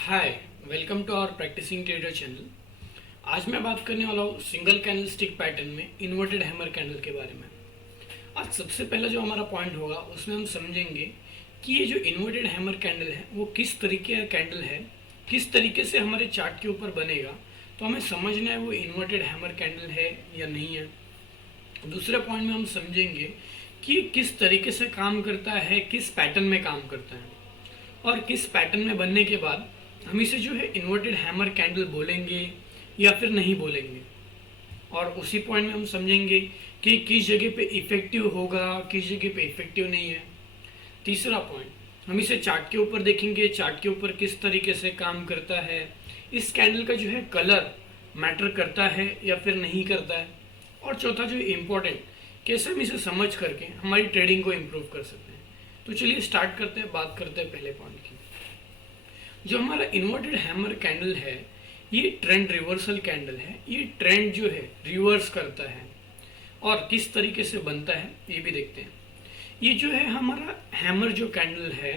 Hi, welcome to our practicing trader channel. आज मैं बात करने वाला हूँ सिंगल कैंडल स्टिक पैटर्न में इन्वर्टेड हैमर कैंडल के बारे में। आज सबसे पहला जो हमारा पॉइंट होगा उसमें हम समझेंगे कि ये जो इन्वर्टेड हैमर कैंडल है वो किस तरीके का कैंडल है, किस तरीके से हमारे चार्ट के ऊपर बनेगा, तो हमें समझना है वो इन्वर्टेड हैमर कैंडल है या नहीं है। दूसरे पॉइंट में हम समझेंगे कि किस तरीके से काम करता है, किस पैटर्न में काम करता है, और किस पैटर्न में बनने के बाद हम इसे जो है इन्वर्टेड हैमर कैंडल बोलेंगे या फिर नहीं बोलेंगे। और उसी पॉइंट में हम समझेंगे कि किस जगह पे इफेक्टिव होगा, किस जगह पे इफेक्टिव नहीं है। तीसरा पॉइंट, हम इसे चार्ट के ऊपर देखेंगे, चार्ट के ऊपर किस तरीके से काम करता है, इस कैंडल का जो है कलर मैटर करता है या फिर नहीं करता है। और चौथा जो इम्पोर्टेंट, कैसे हम इसे समझ करके हमारी ट्रेडिंग को इम्प्रूव कर सकते हैं। तो चलिए स्टार्ट करते हैं, बात करते हैं पहले पॉइंट की। जो हमारा इन्वर्टेड हैमर कैंडल है ये ट्रेंड रिवर्सल कैंडल है। ये ट्रेंड जो है रिवर्स करता है और किस तरीके से बनता है ये भी देखते हैं। ये जो है हमारा हैमर जो कैंडल है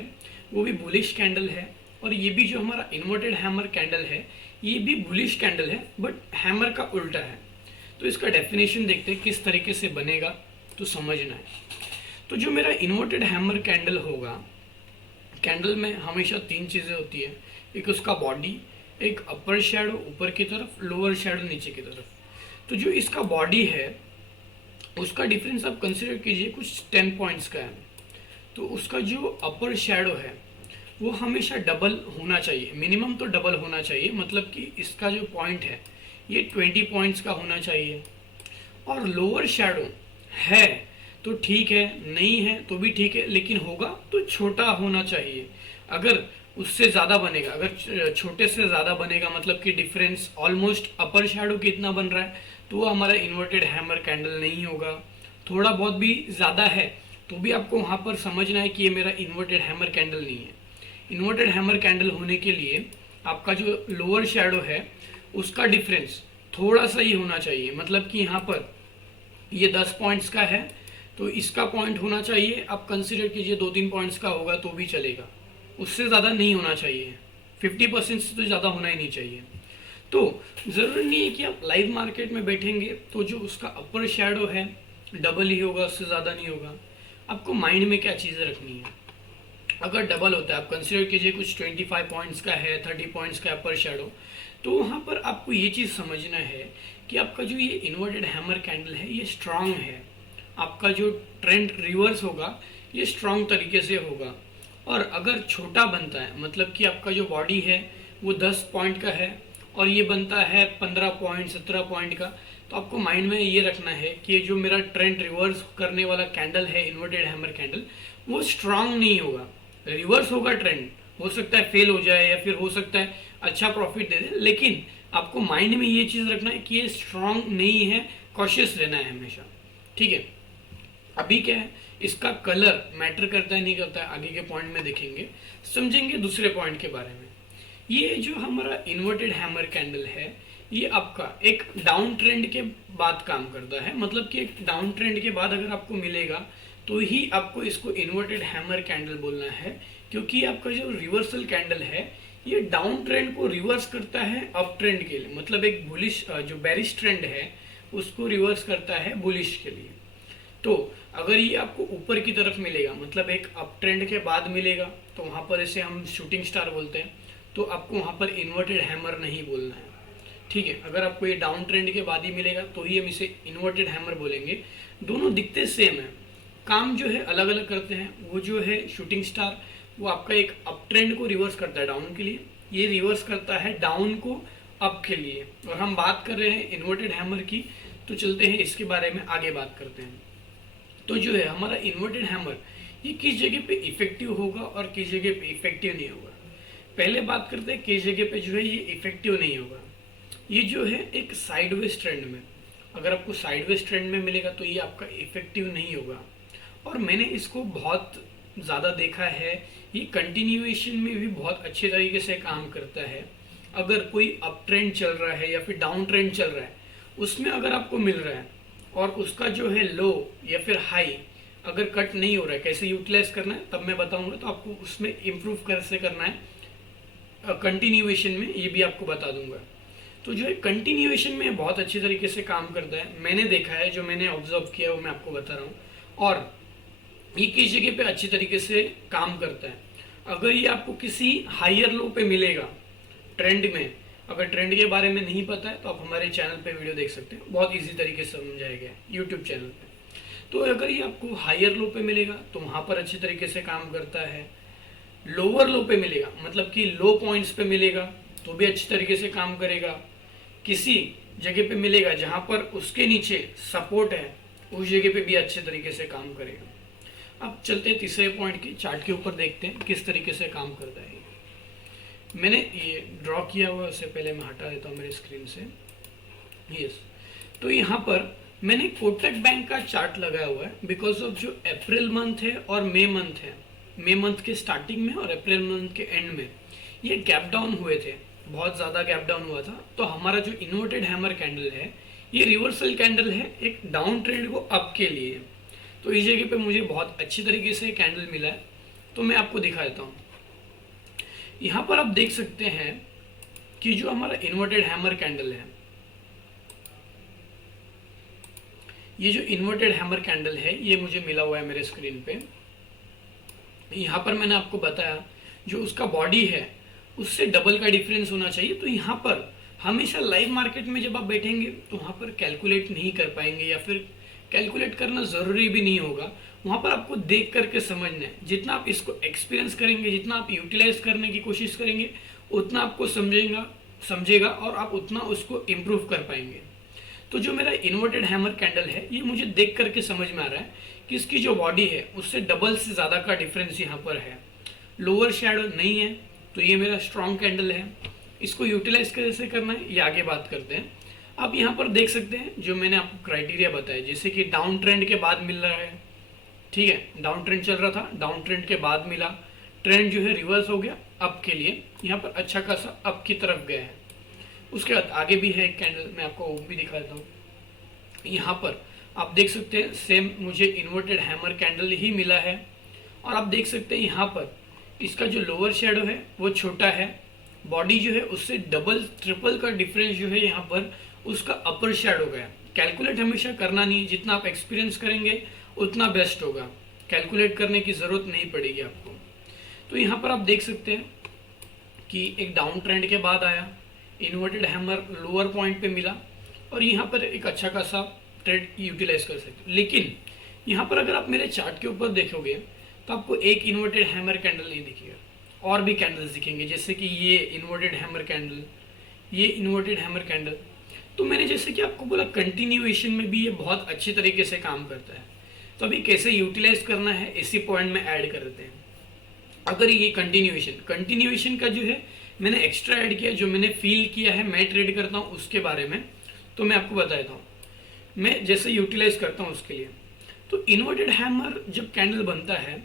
वो भी बुलिश कैंडल है, और ये भी जो हमारा इन्वर्टेड हैमर कैंडल है ये भी बुलिश कैंडल है, बट हैमर का उल्टा है। तो इसका डेफिनेशन देखते हैं किस तरीके से बनेगा, तो समझना है। तो जो मेरा इन्वर्टेड हैमर कैंडल होगा, कैंडल में हमेशा तीन चीज़ें होती है। एक उसका बॉडी, एक अपर शेडो ऊपर की तरफ, लोअर शेडो नीचे की तरफ। तो जो इसका बॉडी है उसका डिफरेंस आप कंसिडर कीजिए कुछ 10 पॉइंट्स का है। तो उसका जो अपर शेडो है वो हमेशा डबल होना चाहिए, मिनिमम तो डबल होना चाहिए, मतलब कि इसका जो पॉइंट है ये 20 पॉइंट्स का होना चाहिए। और लोअर शेडो है तो ठीक है, नहीं है तो भी ठीक है, लेकिन होगा तो छोटा होना चाहिए। अगर उससे ज़्यादा बनेगा, अगर छोटे से ज़्यादा बनेगा, मतलब कि डिफरेंस ऑलमोस्ट अपर शेडो कितना बन रहा है, तो वो हमारा इन्वर्टेड हैमर कैंडल नहीं होगा। थोड़ा बहुत भी ज़्यादा है तो भी आपको वहाँ पर समझना है कि ये मेरा इन्वर्टेड हैमर कैंडल नहीं है। इन्वर्टेड हैमर कैंडल होने के लिए आपका जो लोअर शेडो है उसका डिफरेंस थोड़ा सा ही होना चाहिए, मतलब कि यहाँ पर ये 10 पॉइंट्स का है तो इसका पॉइंट होना चाहिए, आप कंसिडर कीजिए 2-3 पॉइंट्स का होगा तो भी चलेगा, उससे ज़्यादा नहीं होना चाहिए। 50% से तो ज़्यादा होना ही नहीं चाहिए। तो ज़रूरी नहीं है कि आप लाइव मार्केट में बैठेंगे तो जो उसका अपर शेडो है डबल ही होगा, उससे ज़्यादा नहीं होगा। आपको माइंड में क्या चीज़ें रखनी है, अगर डबल होता है, आप कंसिडर कीजिए कुछ 25 पॉइंट्स का है, 30 पॉइंट्स का अपर शेडो, तो वहाँ पर आपको ये चीज़ समझना है कि आपका जो ये इन्वर्टेड हैमर कैंडल है ये स्ट्रांग है। आपका जो ट्रेंड रिवर्स होगा ये स्ट्रांग तरीके से होगा। और अगर छोटा बनता है, मतलब कि आपका जो बॉडी है वो 10 पॉइंट का है और ये बनता है 15 पॉइंट 17 पॉइंट का, तो आपको माइंड में ये रखना है कि ये जो मेरा ट्रेंड रिवर्स करने वाला कैंडल है इन्वर्टेड हैमर कैंडल वो स्ट्रांग नहीं होगा। रिवर्स होगा, ट्रेंड हो सकता है फेल हो जाए या फिर हो सकता है अच्छा प्रॉफिट दे दे, लेकिन आपको माइंड में ये चीज़ रखना है कि ये स्ट्रांग नहीं है, कॉशियस रहना है हमेशा। ठीक है, अभी क्या है, इसका कलर मैटर करता है नहीं करता है, आगे के पॉइंट में देखेंगे, समझेंगे दूसरे पॉइंट के बारे में। ये जो हमारा इन्वर्टेड हैमर कैंडल है ये आपका एक डाउन ट्रेंड के बाद काम करता है, मतलब कि एक डाउन ट्रेंड के बाद अगर आपको मिलेगा तो ही आपको इसको इन्वर्टेड हैमर कैंडल बोलना है, क्योंकि आपका जो रिवर्सल कैंडल है ये डाउन ट्रेंड को रिवर्स करता है अप ट्रेंड के लिए, मतलब एक बुलिश जो बेरिश ट्रेंड है उसको रिवर्स करता है बुलिश के लिए। तो अगर ये आपको ऊपर की तरफ मिलेगा, मतलब एक अप ट्रेंड के बाद मिलेगा, तो वहाँ पर इसे हम शूटिंग स्टार बोलते हैं, तो आपको वहाँ पर इन्वर्टेड हैमर नहीं बोलना है। ठीक है, अगर आपको ये डाउन ट्रेंड के बाद ही मिलेगा तो ही हम इसे इन्वर्टेड हैमर बोलेंगे। दोनों दिखते सेम है, काम जो है अलग अलग करते हैं। वो जो है शूटिंग स्टार वो आपका एक अप ट्रेंड को रिवर्स करता है डाउन के लिए, ये रिवर्स करता है डाउन को अप के लिए। और हम बात कर रहे हैं इन्वर्टेड हैमर की, तो चलते हैं इसके बारे में आगे बात करते हैं। तो जो है हमारा इन्वर्टेड हैमर ये किस जगह पे इफेक्टिव होगा और किस जगह पे इफेक्टिव नहीं होगा। पहले बात करते हैं किस जगह पे जो है ये इफेक्टिव नहीं होगा। ये जो है एक साइडवेज ट्रेंड में, अगर आपको साइडवेज ट्रेंड में मिलेगा तो ये आपका इफेक्टिव नहीं होगा। और मैंने इसको बहुत ज़्यादा देखा है, ये कंटिन्यूएशन में भी बहुत अच्छे तरीके से काम करता है। अगर कोई अप ट्रेंड चल रहा है या फिर डाउन ट्रेंड चल रहा है उसमें अगर आपको मिल रहा है और उसका जो है लो या फिर हाई अगर कट नहीं हो रहा है, कैसे यूटिलाइज करना है तब मैं बताऊंगा, तो आपको उसमें इम्प्रूव कैसे करना है कंटिन्यूएशन में ये भी आपको बता दूंगा। तो जो है कंटिन्यूएशन में बहुत अच्छी तरीके से काम करता है, मैंने देखा है, जो मैंने ऑब्जर्व किया है वो मैं आपको बता रहा हूँ। और ये किस जगह पे अच्छी तरीके से काम करता है, अगर ये आपको किसी हायर लो पे मिलेगा ट्रेंड में, अगर ट्रेंड के बारे में नहीं पता है तो आप हमारे चैनल पे वीडियो देख सकते हैं, बहुत इजी तरीके से समझाया गया है यूट्यूब चैनल पे। तो अगर ये आपको हायर लो पे मिलेगा तो वहाँ पर अच्छी तरीके से काम करता है। लोअर लो पे मिलेगा मतलब कि लो पॉइंट्स पे मिलेगा तो भी अच्छी तरीके से काम करेगा। किसी जगह पे मिलेगा जहाँ पर उसके नीचे सपोर्ट है, उस जगह पे भी अच्छे तरीके से काम करेगा। अब चलते हैं तीसरे पॉइंट की, चार्ट के ऊपर देखते हैं किस तरीके से काम करता है। मैंने ये ड्रॉ किया हुआ, उससे पहले मैं हटा देता हूँ मेरी स्क्रीन से। यस, तो यहाँ पर मैंने कोटक बैंक का चार्ट लगाया हुआ है, बिकॉज ऑफ जो अप्रैल मंथ है और मई मंथ है, मई मंथ के स्टार्टिंग में और अप्रैल मंथ के एंड में ये गैप डाउन हुए थे, बहुत ज़्यादा गैप डाउन हुआ था। तो हमारा जो इन्वर्टेड हैमर कैंडल है ये रिवर्सल कैंडल है एक डाउन ट्रेंड को अप के लिए। तो इस जगह पे मुझे बहुत अच्छी तरीके से कैंडल मिला है, तो मैं आपको दिखा देता हूँ। यहाँ पर आप देख सकते हैं कि जो हमारा इन्वर्टेड हैमर कैंडल है, ये जो इन्वर्टेड हैमर कैंडल है ये मुझे मिला हुआ है मेरे स्क्रीन पे। यहाँ पर मैंने आपको बताया जो उसका बॉडी है उससे डबल का डिफरेंस होना चाहिए। तो यहाँ पर हमेशा लाइव मार्केट में जब आप बैठेंगे तो वहाँ पर कैलकुलेट नहीं कर पाएंगे, या फिर कैलकुलेट करना ज़रूरी भी नहीं होगा। वहाँ पर आपको देख करके समझना है। जितना आप इसको एक्सपीरियंस करेंगे, जितना आप यूटिलाइज करने की कोशिश करेंगे, उतना आपको समझेगा और आप उतना उसको इम्प्रूव कर पाएंगे। तो जो मेरा इन्वर्टेड हैमर कैंडल है ये मुझे देख करके समझ में आ रहा है कि इसकी जो बॉडी है उससे डबल से ज़्यादा का डिफरेंस यहाँ पर है। लोअर शैडो नहीं है, तो ये मेरा स्ट्रॉन्ग कैंडल है। इसको यूटिलाइज कैसे करना है ये आगे बात करते हैं। आप यहाँ पर देख सकते हैं जो मैंने आपको क्राइटेरिया बताया, जैसे कि डाउन ट्रेंड के बाद मिल रहा है, ठीक है, डाउन ट्रेंड चल रहा था, डाउन ट्रेंड के बाद मिला, ट्रेंड जो है रिवर्स हो गया अप के लिए, यहाँ पर अच्छा खासा अप की तरफ गया है। उसके बाद आगे भी है एक कैंडल, मैं आपको वो भी दिखा देता हूँ। यहाँ पर आप देख सकते हैं सेम मुझे इन्वर्टेड हैमर कैंडल ही मिला है, और आप देख सकते हैं यहाँ पर इसका जो लोअर शेडो है वो छोटा है, बॉडी जो है उससे डबल ट्रिपल का डिफरेंस जो है यहाँ पर उसका अपर शेडो का है। कैलकुलेट हमेशा करना नहीं है, जितना आप एक्सपीरियंस करेंगे उतना बेस्ट होगा, कैलकुलेट करने की ज़रूरत नहीं पड़ेगी आपको। तो यहाँ पर आप देख सकते हैं कि एक डाउन ट्रेंड के बाद आया, इन्वर्टेड हैमर लोअर पॉइंट पे मिला, और यहाँ पर एक अच्छा खासा ट्रेड यूटिलाइज कर सकते हो। लेकिन यहाँ पर अगर आप मेरे चार्ट के ऊपर देखोगे तो आपको एक इन्वर्टेड हैमर कैंडल नहीं दिखेगा, और भी कैंडल्स दिखेंगे, जैसे कि ये इन्वर्टेड हैमर कैंडल, ये इन्वर्टेड हैमर कैंडल। तो मैंने जैसे कि आपको बोला कंटिन्यूएशन में भी ये बहुत अच्छे तरीके से काम करता है। तो अभी कैसे यूटिलाइज करना है इसी पॉइंट में ऐड कर देते हैं। अगर ये कंटिन्यूएशन का जो है मैंने एक्स्ट्रा ऐड किया, जो मैंने फील किया है, मैं ट्रेड करता हूँ उसके बारे में, तो मैं आपको बता देता हूँ मैं जैसे यूटिलाइज करता हूँ उसके लिए। तो इन्वर्टेड हैमर जब कैंडल बनता है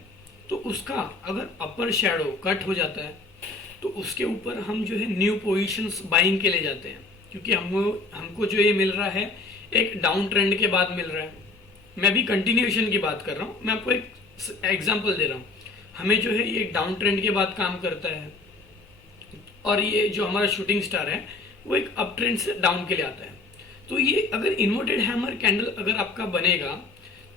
तो उसका अगर अपर शैडो कट हो जाता है तो उसके ऊपर हम जो है न्यू पोजीशंस बाइंग के लिए जाते हैं, क्योंकि हमको जो ये मिल रहा है एक डाउन ट्रेंड के बाद मिल रहा है। मैं भी कंटिन्यूएशन की बात कर रहा हूँ, मैं आपको एक एग्जांपल दे रहा हूँ। हमें जो है ये डाउन ट्रेंड के बाद काम करता है, और ये जो हमारा शूटिंग स्टार है वो एक अप ट्रेंड से डाउन के लिए आता है। तो ये अगर इन्वर्टेड हैमर कैंडल अगर आपका बनेगा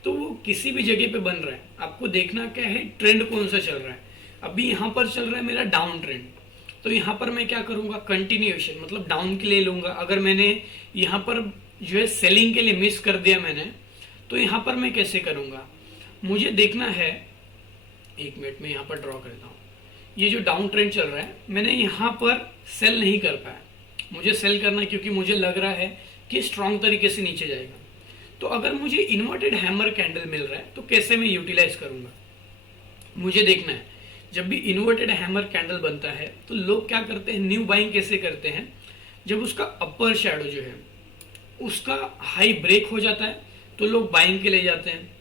तो वो किसी भी जगह पे बन रहा है, आपको देखना क्या है ट्रेंड कौन सा चल रहा है। अभी यहाँ पर चल रहा है मेरा डाउन ट्रेंड, तो यहाँ पर मैं क्या करूँगा, कंटिन्यूएशन मतलब डाउन के लिए लूँगा। अगर मैंने यहाँ पर जो है सेलिंग के लिए मिस कर दिया मैंने, तो यहाँ पर मैं कैसे करूँगा, मुझे देखना है। एक मिनट में यहाँ पर ड्रॉ करता हूँ। ये जो डाउन ट्रेंड चल रहा है मैंने यहाँ पर सेल नहीं कर पाया, मुझे सेल करना है क्योंकि मुझे लग रहा है कि स्ट्रॉन्ग तरीके से नीचे जाएगा। तो अगर मुझे इन्वर्टेड हैमर कैंडल मिल रहा है तो कैसे मैं यूटिलाइज करूँगा, मुझे देखना है। जब भी इन्वर्टेड हैमर कैंडल बनता है तो लोग क्या करते हैं, न्यू बाइंग कैसे करते हैं, जब उसका अपर शैडो जो है उसका हाई ब्रेक हो जाता है तो लोग बाइंग के लिए जाते हैं,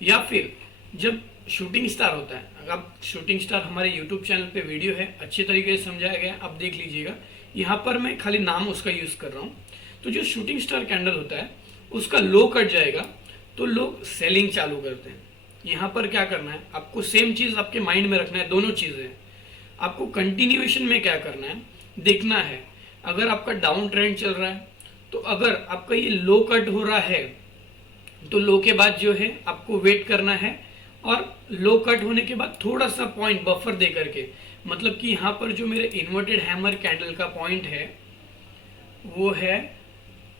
या फिर जब शूटिंग स्टार होता है। अगर शूटिंग स्टार हमारे यूट्यूब चैनल पे वीडियो है, अच्छे तरीके से समझाया गया, आप देख लीजिएगा। यहाँ पर मैं खाली नाम उसका यूज़ कर रहा हूँ। तो जो शूटिंग स्टार कैंडल होता है उसका लो कट जाएगा तो लोग सेलिंग चालू करते हैं। यहाँ पर क्या करना है, आपको सेम चीज़ आपके माइंड में रखना है, दोनों चीज़ें। आपको कंटिन्यूएशन में क्या करना है, देखना है। अगर आपका डाउन ट्रेंड चल रहा है तो अगर आपका ये लो कट हो रहा है तो लो के बाद जो है आपको वेट करना है, और लो कट होने के बाद थोड़ा सा पॉइंट बफर दे करके, मतलब कि यहाँ पर जो मेरे इन्वर्टेड हैमर कैंडल का पॉइंट है वो है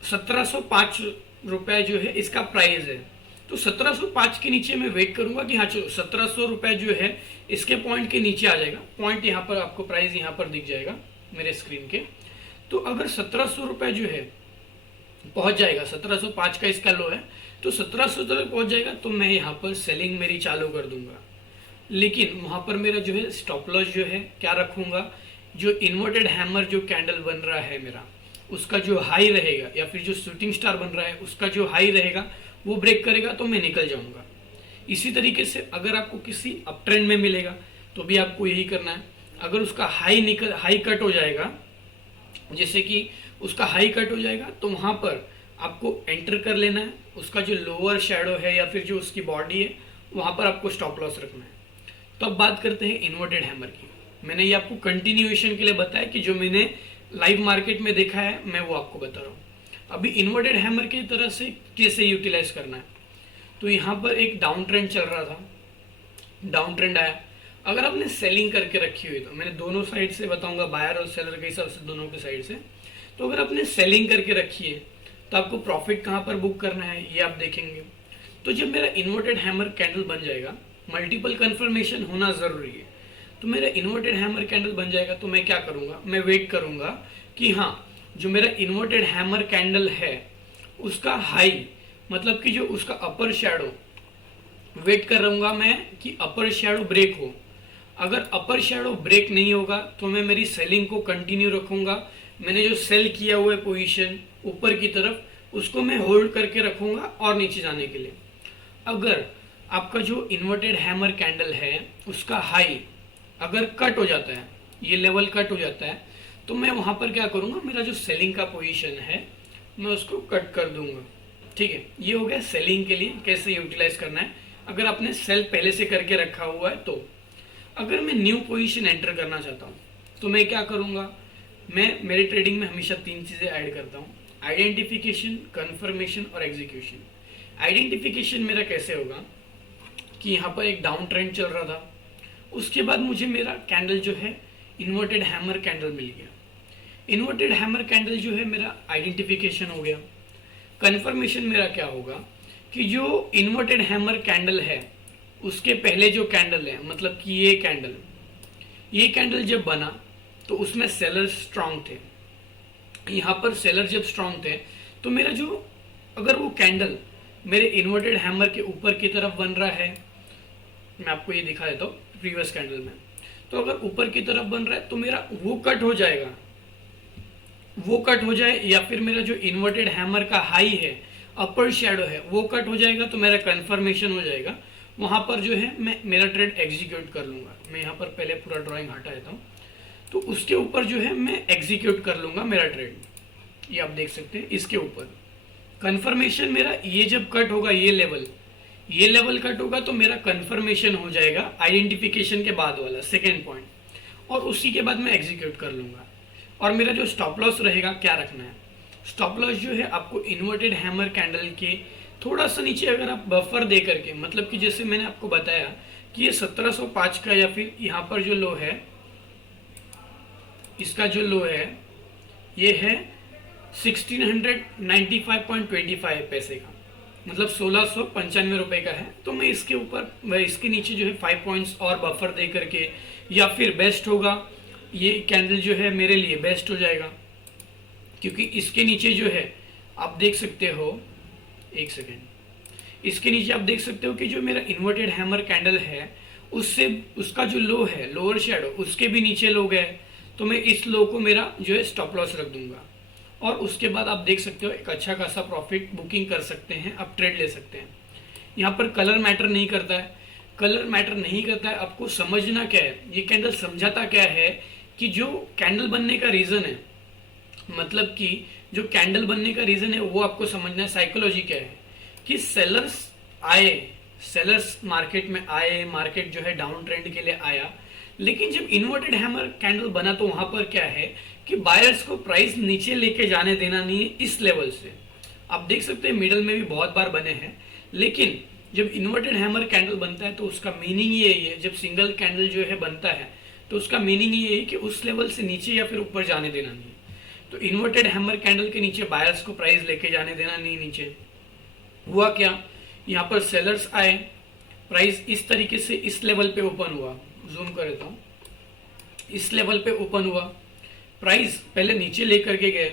1705 रुपए जो है इसका प्राइस है। तो 1705 के नीचे मैं वेट करूंगा कि हाँ चलो 1700 रुपए जो है इसके पॉइंट के नीचे आ जाएगा। पॉइंट यहाँ पर आपको प्राइस यहाँ पर दिख जाएगा मेरे स्क्रीन के। तो अगर 1700 रुपए जो है पहुंच जाएगा, 1705 का इसका लो है, तो 1700 तक पहुंच जाएगा तो मैं यहाँ पर सेलिंग मेरी चालू कर दूंगा। लेकिन वहां पर मेरा जो है स्टॉप लॉस जो है क्या रखूंगा, जो इन्वर्टेड हैमर जो कैंडल बन रहा है मेरा, उसका जो हाई रहेगा या फिर जो शूटिंग स्टार बन रहा है उसका जो हाई रहेगा वो ब्रेक करेगा तो मैं निकल जाऊंगा। इसी तरीके से अगर आपको किसी अप ट्रेंड में मिलेगा तो भी आपको यही करना है। अगर उसका हाई कट हो जाएगा, जैसे कि उसका हाई कट हो जाएगा, तो वहां पर आपको एंटर कर लेना है। उसका जो लोअर शैडो है या फिर जो उसकी बॉडी है वहां पर आपको स्टॉप लॉस रखना है। तो अब बात करते हैं इन्वर्टेड हैमर की। मैंने ये आपको कंटिन्यूएशन के लिए बताया कि जो मैंने लाइव मार्केट में देखा है मैं वो आपको बता रहा हूँ। अभी इन्वर्टेड हैमर की तरह से कैसे यूटिलाइज करना है, तो यहाँ पर एक डाउन ट्रेंड चल रहा था, डाउन ट्रेंड आया। अगर आपने सेलिंग करके रखी हुई, तो मैंने दोनों साइड से बताऊंगा, बायर और सेलर के हिसाब से दोनों के साइड से। तो अगर आपने सेलिंग करके रखी है तो आपको प्रॉफिट कहाँ पर बुक करना है ये आप देखेंगे। तो जब मेरा इन्वर्टेड हैमर कैंडल बन जाएगा, मल्टीपल कंफर्मेशन होना जरूरी है, तो मेरा इन्वर्टेड हैमर कैंडल बन जाएगा तो मैं क्या करूंगा, मैं वेट करूंगा कि हाँ जो मेरा इन्वर्टेड हैमर कैंडल है उसका हाई, मतलब कि जो उसका अपर शैडो, वेट कर रहूंगा मैं कि अपर शैडो ब्रेक हो। अगर अपर शैडो ब्रेक नहीं होगा तो मैं मेरी सेलिंग को कंटिन्यू रखूंगा। मैंने जो सेल किया हुआ है पोजीशन ऊपर की तरफ उसको मैं होल्ड करके रखूंगा और नीचे जाने के लिए। अगर आपका जो इन्वर्टेड हैमर कैंडल है उसका हाई अगर कट हो जाता है, ये लेवल कट हो जाता है, तो मैं वहां पर क्या करूंगा, मेरा जो सेलिंग का पोजीशन है मैं उसको कट कर दूंगा। ठीक है, ये हो गया सेलिंग के लिए कैसे यूटिलाइज करना है अगर आपने सेल पहले से करके रखा हुआ है। तो अगर मैं न्यू पोजीशन एंटर करना चाहता हूँ तो मैं क्या करूंगा, मैं मेरे ट्रेडिंग में हमेशा 3 चीजें ऐड करता हूँ, आइडेंटिफिकेशन, कंफर्मेशन और एग्जीक्यूशन। आइडेंटिफिकेशन मेरा कैसे होगा कि यहाँ पर एक डाउन ट्रेंड चल रहा था, उसके बाद मुझे मेरा कैंडल जो है इन्वर्टेड हैमर कैंडल मिल गया। इन्वर्टेड हैमर कैंडल जो है मेरा आइडेंटिफिकेशन हो गया। कंफर्मेशन मेरा क्या होगा कि जो इन्वर्टेड हैमर कैंडल है उसके पहले जो कैंडल है, मतलब कि ये कैंडल जब बना तो उसमें सेलर स्ट्रांग थे। यहाँ पर सेलर जब स्ट्रांग थे तो मेरा जो, अगर वो कैंडल मेरे इन्वर्टेड हैमर के ऊपर की तरफ बन रहा है, मैं आपको ये दिखा देता हूँ प्रीवियस कैंडल में, तो अगर ऊपर की तरफ बन रहा है तो मेरा वो कट हो जाएगा, वो कट हो जाए, या फिर मेरा जो इन्वर्टेड हैमर का हाई है, अपर शैडो है, वो कट हो जाएगा तो मेरा कंफर्मेशन हो जाएगा। वहां पर जो है मैं मेरा ट्रेड एग्जीक्यूट कर लूंगा। मैं यहाँ पर पहले पूरा ड्राइंग हटा देता हूँ, तो उसके ऊपर जो है मैं एग्जीक्यूट कर लूंगा मेरा ट्रेड। ये आप देख सकते हैं, इसके ऊपर कंफर्मेशन मेरा, ये जब कट होगा, ये लेवल कट होगा तो मेरा कंफर्मेशन हो जाएगा आइडेंटिफिकेशन के बाद वाला सेकेंड पॉइंट, और उसी के बाद मैं एग्जीक्यूट कर लूंगा। और मेरा जो स्टॉप लॉस रहेगा, क्या रखना है, स्टॉप लॉस जो है आपको इन्वर्टेड हैमर कैंडल के थोड़ा सा नीचे अगर आप बफर दे करके, मतलब कि जैसे मैंने आपको बताया कि ये 1705 का, या फिर यहाँ पर जो लो है, इसका जो लो है ये है 1695.25 पैसे का, मतलब 1695 रुपए का है। तो मैं इसके ऊपर, इसके नीचे जो है 5 पॉइंट्स और बफर दे करके, या फिर बेस्ट होगा ये कैंडल जो है मेरे लिए बेस्ट हो जाएगा, क्योंकि इसके नीचे जो है आप देख सकते हो, एक सेकेंड, इसके नीचे आप देख सकते हो कि जो मेरा इन्वर्टेड हैमर कैंडल है उससे, उसका जो लो है, लोअर शैडो, उसके भी नीचे लो गए, तो मैं इस लो को मेरा जो है स्टॉप लॉस रख दूंगा। और उसके बाद आप देख सकते हो एक अच्छा खासा प्रॉफिट बुकिंग कर सकते हैं, आप ट्रेड ले सकते हैं। यहाँ पर कलर मैटर नहीं करता है, कलर मैटर नहीं करता है, आपको समझना क्या है, ये कैंडल समझाता क्या है कि जो कैंडल बनने का रीजन है, मतलब कि जो कैंडल बनने का रीजन है वो आपको समझना है। साइकोलॉजी क्या है कि सेलर्स मार्केट में आए, मार्केट जो है डाउन ट्रेंड के लिए आया, लेकिन जब इन्वर्टेड हैमर कैंडल बना तो वहां पर क्या है कि बायर्स को प्राइस नीचे लेके जाने देना नहीं है इस लेवल से। आप देख सकते हैं मिडल में भी बहुत बार बने हैं, लेकिन जब इन्वर्टेड हैमर कैंडल बनता है तो उसका मीनिंग ये है, जब सिंगल कैंडल जो है बनता है तो उसका मीनिंग ये है कि उस लेवल से नीचे या फिर ऊपर जाने देना नहीं है। तो इन्वर्टेड हैमर कैंडल के नीचे बायर्स को प्राइस लेके जाने देना नहीं। नीचे हुआ क्या, यहाँ पर सेलर्स आए, प्राइस इस तरीके से इस लेवल पे ओपन हुआ, जूम कर देता हूँ, इस लेवल पे ओपन हुआ, प्राइस पहले नीचे लेकर के गए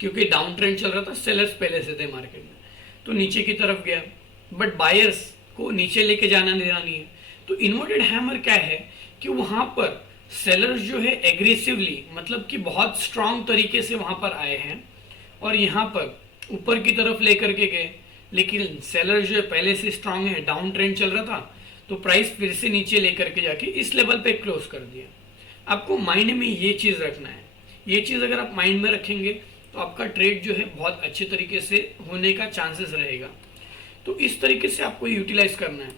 क्योंकि डाउन ट्रेंड चल रहा था, सेलर्स पहले से थे मार्केट में, तो नीचे की तरफ गया, बट बायर्स को नीचे लेके जाना देना नहीं है। तो इन्वर्टेड हैमर क्या है कि वहां पर सेलर्स जो है एग्रेसिवली, मतलब कि बहुत स्ट्रांग तरीके से वहां पर आए हैं और यहाँ पर ऊपर की तरफ लेकर के गए, लेकिन सेलर जो है पहले से स्ट्रांग है, डाउन ट्रेंड चल रहा था, तो प्राइस फिर से नीचे लेकर के जाके इस लेवल पे क्लोज कर दिया। आपको माइंड में ये चीज रखना है, ये चीज अगर आप माइंड में रखेंगे तो आपका ट्रेड जो है बहुत अच्छे तरीके से होने का चांसेस रहेगा। तो इस तरीके से आपको यूटिलाइज करना है।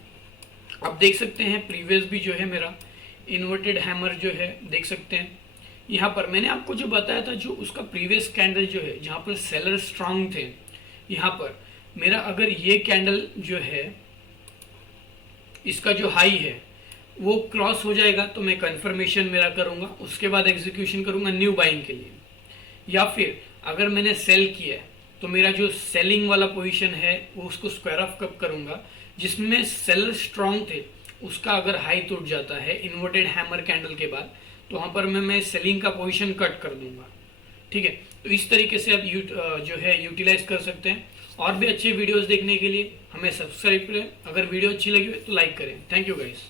आप देख सकते हैं प्रीवियस भी जो है मेरा इन्वर्टेड हैमर जो है देख सकते हैं, यहाँ पर मैंने आपको जो बताया था, जो उसका प्रीवियस कैंडल जो है जहाँ पर सेलर स्ट्रांग थे, यहाँ पर मेरा अगर ये कैंडल जो है इसका जो हाई है वो क्रॉस हो जाएगा तो मैं कंफर्मेशन मेरा करूंगा, उसके बाद एग्जीक्यूशन करूंगा न्यू बाइंग के लिए। या फिर अगर मैंने सेल किया है तो मेरा जो सेलिंग वाला पोजीशन है वो उसको स्क्वायर ऑफ कब करूंगा, जिसमें सेलर स्ट्रांग थे उसका अगर हाई टूट जाता है इन्वर्टेड हैमर कैंडल के बाद, तो वहां पर मैं सेलिंग का पोजीशन कट कर दूंगा। ठीक है, तो इस तरीके से आप जो है यूटिलाइज कर सकते हैं। और भी अच्छे वीडियोस देखने के लिए हमें सब्सक्राइब करें, अगर वीडियो अच्छी लगी हो तो लाइक करें। Thank you guys.